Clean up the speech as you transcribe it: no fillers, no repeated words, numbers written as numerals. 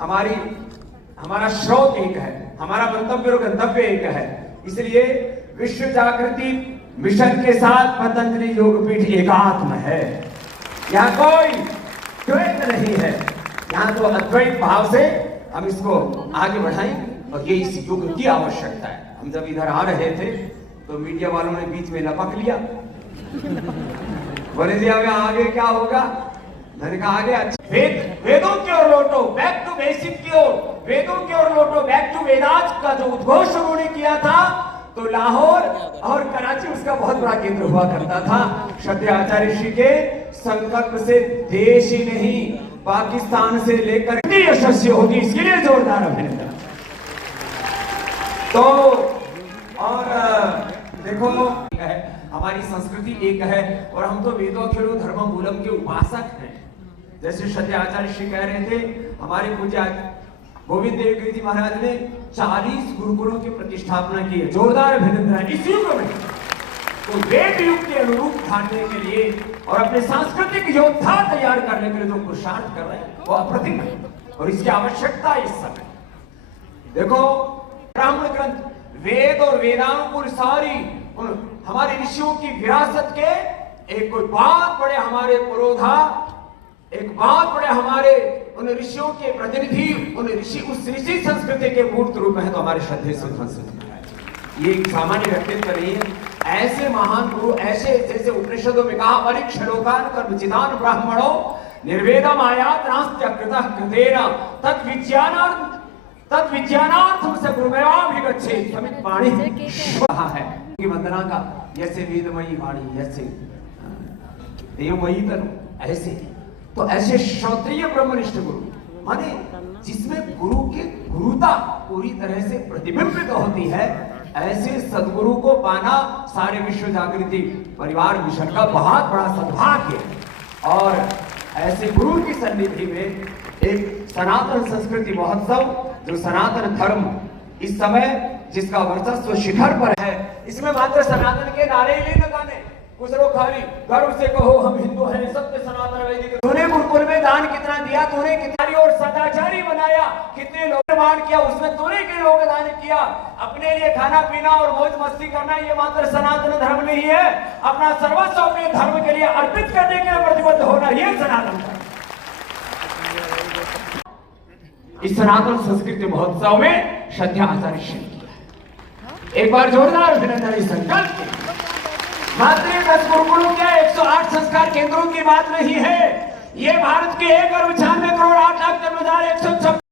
हमारा स्रोत एक है, हमारा मंतव्य और गंतव्य एक है। इसलिए विश्व जागृति मिशन के साथ पतंजलि योगपीठ एकात्म है। यहाँ कोई द्वैत नहीं है, यहाँ तो अद्वैत भाव से हम इसको आगे बढ़ाएंगे और ये इस युग की आवश्यकता है। हम जब इधर आ रहे थे तो मीडिया वालों ने बीच में लपक लिया, बोले जी अब आगे क्या होगा। मैंने कहा आगे अच्छा वेदों की ओर लौटो, बैक टू बेसिक की ओर, वेदों की ओर लौटो, बैक टू वेदांत का जो उद्घोष उन्होंने किया था तो लाहौर और कराची उसका बहुत बड़ा केंद्र हुआ करता था। श्रद्धेय आचार्य श्री के संकल्प से देश ही नहीं पाकिस्तान से लेकर यशस्वी होगी, इसके लिए जोरदार अभिनंदन। तो और देखो हमारी संस्कृति एक है और हम तो वेदोऽखिलो धर्म मूलम के उपासक हैं। जैसे श्रद्धेय आचार्य श्री कह रहे थे, हमारे पूज्य गोविंद देवगिरी जी महाराज ने 40 गुरुकुलों की प्रतिष्ठापना की है, जोरदार अभिनंदन। इस युग में तो वेद युग के अनुरूप ढालने के लिए और अपने सांस्कृतिक योद्धा तैयार करने के लिए जो पुरुषार्थ कर रहे हैं वो अप्रतिम है और इसकी आवश्यकता इस समय। देखो ब्राह्मण ग्रंथ, वेद और वेदांकुल सारी हमारे ऋषियों की विरासत के एक कोई बहुत बड़े हमारे पुरोधा, एक बहुत बड़े हमारे उन ऋषियों के प्रतिनिधि, उन ऋषि उस ऋषि संस्कृति के मूर्त रूप है तो हमारे श्रद्धेय सुध। ये एक सामान्य व्यक्तित्व नहीं है। ऐसे महान गुरु, ऐसे जैसे उपनिषदों में कहा परीक्ष लोकान कर्मचिदान ब्राह्मणो निर्वेदम आयात नास्त्य कृतः कृतेन तद्विज्ञानार्थम से गुरुमेवाभिगच्छेत् समित वाणी कहा है कि वंदना का जैसे वेदमयी वाणी, जैसे देवमयी तनु, ऐसे तो ऐसे श्रोत्रिय ब्रह्मनिष्ठ गुरु माने जिसमें गुरु की गुरुता पूरी तरह से प्रतिबिंबित होती है, ऐसे सदगुरु को पाना सारे विश्व जागृति परिवार मिशन का बहुत बड़ा सद्भाग्य है। और ऐसे गुरु की सन्निधि में एक सनातन संस्कृति महोत्सव, जो सनातन धर्म इस समय जिसका वर्चस्व शिखर पर है, इसमें मात्र सनातन के नारे ही नहीं लगाने, कुछ लोग खाली गर्व से कहो हम हिंदू हैं, सत्य सनातन वैदिक। तूने गुरुकुल में दान कितना दिया, तूने कितनी और सदाचारी बनाया, कितने लोग निर्माण किया, उसमें तूने के लोग दान किया। अपने लिए खाना पीना और मौज मस्ती करना ये मात्र सनातन धर्म नहीं है, अपना सर्वस्व अपने धर्म के लिए अर्पित करने के लिए प्रतिबद्ध होना ये सनातन धर्म। इस सनातन संस्कृति महोत्सव में श्रद्धेय आचार्य श्री किया, एक बार जोरदार अभिनंदन। इस संकल्प के मात्र 10 गुरुकुलों के 108 संस्कार केंद्रों की बात नहीं है, ये भारत के 1 अरब 96 करोड़ 8 लाख 156